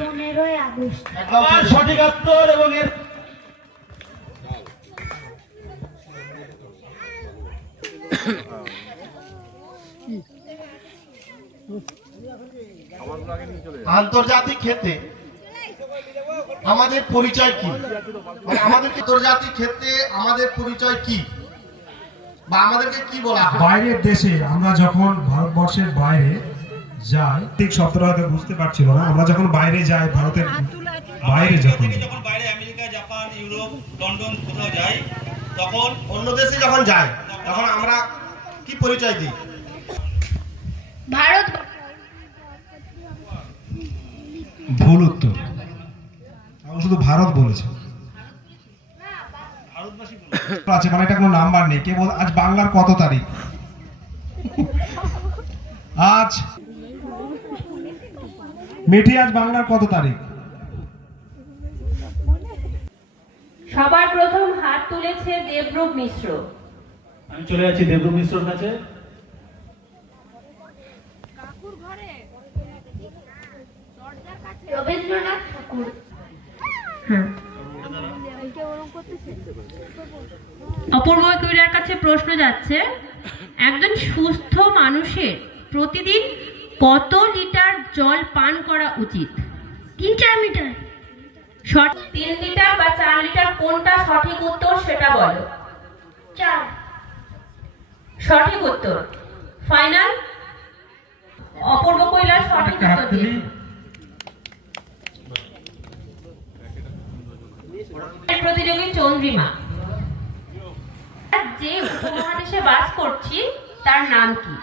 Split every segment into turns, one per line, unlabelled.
পনেরোই আগস্ট।
সঠিক উত্তর এবং এর
আন্তর্জাতিক ক্ষেত্রে আমাদের পরিচয় কি? মানে আমাদের আন্তর্জাতিক ক্ষেত্রে আমাদের পরিচয় কি? বা আমাদেরকে কি বলা
বাইরের দেশে আমরা যখন ভারতবর্ষের বাইরে যাই ঠিক শব্দটা হয়তো বুঝতে পারছিল না। আমরা যখন বাইরে যাই ভারতের বাইরে যখন
যখন বাইরে আমেরিকা জাপান ইউরোপ লন্ডন কোথাও যাই তখন
অন্য দেশে যখন যাই তখন আমরা কি পরিচয় দিই?
ভারত
ভুল উত্তর। আমি শুধু ভারত বলেছে। আছে মানে এটা কোনো নাম্বার নেই। কেবল আজ বাংলার কত তারিখ? আজ মিঠি আজ বাংলার কত তারিখ?
সবার প্রথম হাত তুলেছে দেবরূপ মিশ্র।
আমি চলে যাচ্ছি দেবরূপ মিশ্রর কাছে।
রবীন্দ্রনাথ ঠাকুর।
অপূর্ব কৈরার কাছে প্রশ্ন যাচ্ছে একজন সুস্থ মানুষের প্রতিদিন কত লিটার জল পান করা উচিত?
তিন চার
সঠ তিন লিটার বা চার লিটার কোনটা সঠিক উত্তর সেটা বলো।
চার।
সঠিক উত্তর। ফাইনাল? অপূর্ব কৈলাস সঠিক উত্তর দিয়েছে। প্রতিযোগী চন্দ্রিমা। যে উপমহাদেশে বাস করছি তার নাম কি?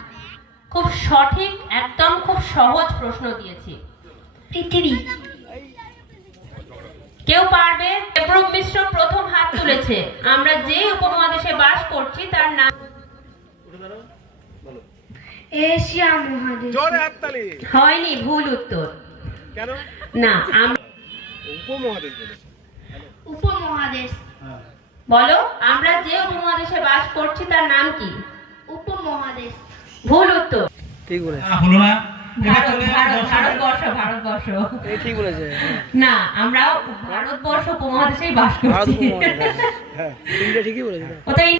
খুব সঠিক একদম খুব সহজ প্রশ্ন দিয়েছি।
পৃথিবী।
কেউ পারবে? দেবরূপ মিশ্র প্রথম হাত তুলেছে। আমরা যে উপমহাদেশে বাস করছি তার নাম
এশিয়া মহাদেশ।
হয়নি ভুল উত্তর।
কেন?
না আমরা
উপমহাদেশ
উপমহাদেশ।
বলো আমরা যে উপমহাদেশে বাস করছি তার নাম কি?
ঠিক বলেছে।
না? আমরা ভারতবর্ষ উপমহাদেশেই বাস করছি।
উপমহাদেশ, হ্যাঁ। তিনটে ঠিকই বলেছে।
ওটাই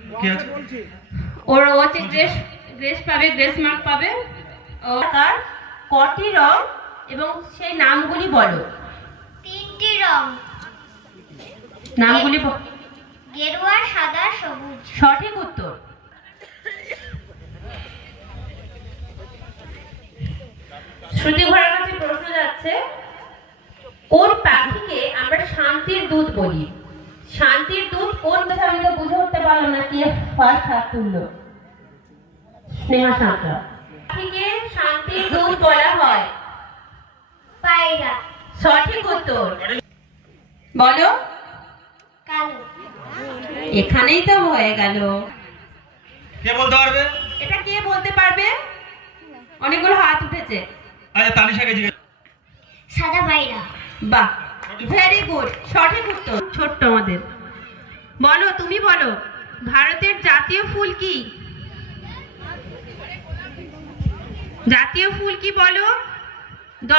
ওর হচ্ছে গ্রেস গ্রেস পাবে গ্রেস মার্ক পাবে ও তার কটি রং এবং সেই নামগুলি বলো।
তিনটি রং।
নামগুলি
গেরুয়া সাদা সবুজ।
সঠিক উত্তর শ্রুতি ঘোড়ার কাছে প্রশ্ন যাচ্ছে কোন পাখিকে আমরা শান্তির দূত বলি? শান্তির দূত কোন কথা আমি তো বুঝে উঠতে পারলাম না কি ফার্স্ট হাত তুললো? স্নেহা সাঁতরা পাখিকে শান্তির দূত বলা হয়।
পায়রা।
সঠিক উত্তর। বলো।
কালো।
এখানেই তো হয়ে গেল।
কে বলতে পারবে?
এটা কে বলতে পারবে? অনেকগুলো হাত উঠেছে।
আচ্ছা তানিশাকে জিজ্ঞেস
সাদা পায়রা।
বাহ ভেরি গুড সঠিক উত্তর ছোট্ট আমাদের। বলো তুমি বলো ভারতের জাতীয় ফুল কি? জাতীয় ফুল কি বলো?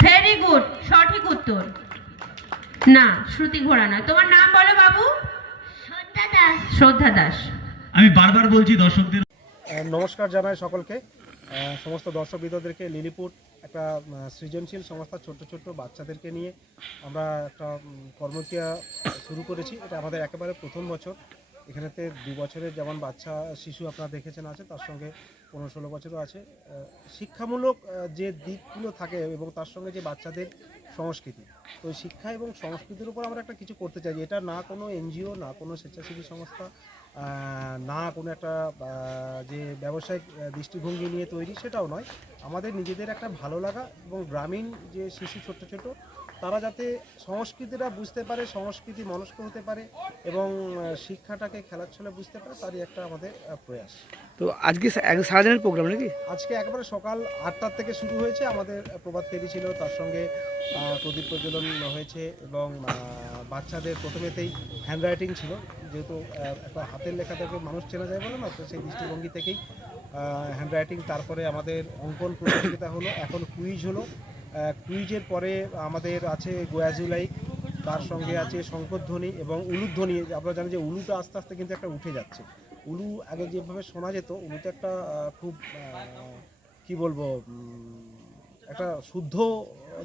ভেরি গুড সঠিক উত্তর। না শ্রুতি ঘোড়া না। তোমার নাম বলো বাবু।
শ্রদ্ধা দাস।
শ্রদ্ধা দাস।
আমি বারবার বলছি দর্শকদের
নমস্কার জানাই সকলকে। আহ, সমস্ত দর্শকবৃন্দদেরকে লিলিপুট একটা সৃজনশীল সংস্থা ছোট্ট ছোট্ট বাচ্চাদেরকে নিয়ে আমরা একটা কর্মক্রিয়া শুরু করেছি। এটা আমাদের একেবারে প্রথম বছর। এখানেতে দু বছরের যেমন বাচ্চা, শিশু আপনারা দেখেছেন আছে, তার সঙ্গে পনেরো ষোলো বছরও আছে। শিক্ষামূলক যে দিকগুলো থাকে এবং তার সঙ্গে যে বাচ্চাদের সংস্কৃতি, তো শিক্ষা এবং সংস্কৃতির উপর আমরা একটা কিছু করতে চাই। এটা না কোনো এনজিও, না কোনো স্বেচ্ছাসেবী সংস্থা না কোনো একটা যে ব্যবসায়িক দৃষ্টিভঙ্গি নিয়ে তৈরি সেটাও নয়। আমাদের নিজেদের একটা ভালো লাগা এবং গ্রামীণ যে শিশু ছোট ছোট তারা যাতে সংস্কৃতিটা বুঝতে পারে সংস্কৃতি মনস্ক হতে পারে এবং শিক্ষাটাকে খেলার ছলে বুঝতে পারে তারই একটা আমাদের প্রয়াস।
তো আজকে সারাদিনের প্রোগ্রাম নাকি?
আজকে একেবারে সকাল আটটার থেকে শুরু হয়েছে আমাদের প্রভাত ফেরি ছিল তার সঙ্গে প্রদীপ প্রজ্বলন হয়েছে এবং বাচ্চাদের প্রথমেতেই হ্যান্ড রাইটিং ছিল। যেহেতু একটা হাতের লেখা থেকে মানুষ চেনা যায় বলে না, তো সেই দৃষ্টিভঙ্গি থেকেই হ্যান্ড রাইটিং তারপরে আমাদের অঙ্কন প্রতিযোগিতা হলো, এখন কুইজ হলো। কুইজের পরে আমাদের আছে গোয়াজুলাইক তার সঙ্গে আছে শঙ্করধ্বনি এবং উলুধ্বনি। আপনারা জানেন যে উলুটা আস্তে আস্তে কিন্তু একটা উঠে যাচ্ছে। উলু আগে যেভাবে শোনা যেত, উলুতে একটা খুব কি বলব একটা শুদ্ধ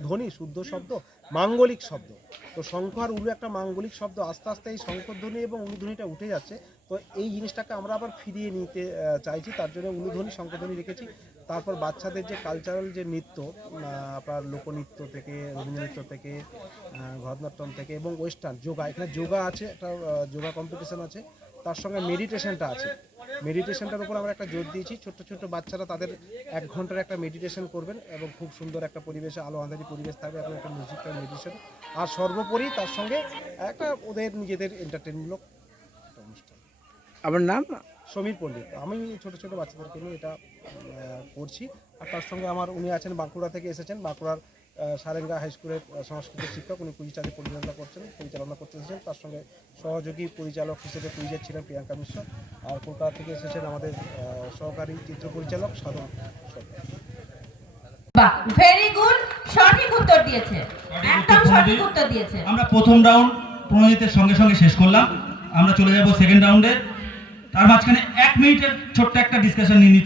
ধ্বনি, শুদ্ধ শব্দ মাঙ্গলিক শব্দ। তো শঙ্খ আর উলু একটা মাঙ্গলিক শব্দ। আস্তে আস্তে এই শঙ্করধ্বনি এবং উলুধ্বনিটা উঠে যাচ্ছে। তো এই জিনিসটাকে আমরা আবার ফিরিয়ে নিতে চাইছি। তার জন্য উলুধ্বনি শঙ্করধ্বনি রেখেছি। তারপর বাচ্চাদের যে কালচারাল যে নৃত্য আপনার লোকনৃত্য থেকে, রবীন্দ্রনৃত্য থেকে ভরতনাট্যম থেকে এবং ওয়েস্টার্ন যোগা। এখানে যোগা আছে, একটা যোগা কম্পিটিশান আছে। তার সঙ্গে মেডিটেশনটা আছে। মেডিটেশনটার উপর আমরা একটা জোর দিয়েছি। ছোট্ট ছোট্ট বাচ্চারা তাদের এক ঘণ্টার একটা মেডিটেশন করবেন এবং খুব সুন্দর একটা পরিবেশে আলো আঁধারি পরিবেশ থাকবে। এবং একটা মিউজিক্যাল মেডিটেশন আর সর্বোপরি তার সঙ্গে একটা ওদের নিজেদের এন্টারটেনমূলক অনুষ্ঠান।
আপনার নাম?
সমীর পণ্ডিত। আমি ছোট ছোট বাচ্চাদেরকে নিয়ে এটা করছি। আর তার সঙ্গে আমার উনি আছেন বাঁকুড়া থেকে এসেছেন। বাঁকুড়ার সারেঙ্গা হাই স্কুলের আহ, সংস্কৃত শিক্ষক উনি কুইজটাকে পরিচালনা করছেন পরিচালনা করতে এসেছেন। তার সঙ্গে সহযোগী পরিচালক হিসেবে কুইজের ছিলেন প্রিয়াঙ্কা মিশ্র। আর কলকাতা থেকে এসেছেন আমাদের সহকারী চিত্র পরিচালক সাধন
বাহ ভেরি গুড সঠিক উত্তর দিয়েছে। একদম সঠিক উত্তর দিয়েছে।
আমরা প্রথম রাউন্ড প্রণজিতের সঙ্গে সঙ্গে শেষ করলাম। আমরা চলে যাব সেকেন্ড রাউন্ডে তার মাঝখানে এক মিনিটের ছোট্ট একটা ডিসকাশন নিয়ে নিচ্ছি।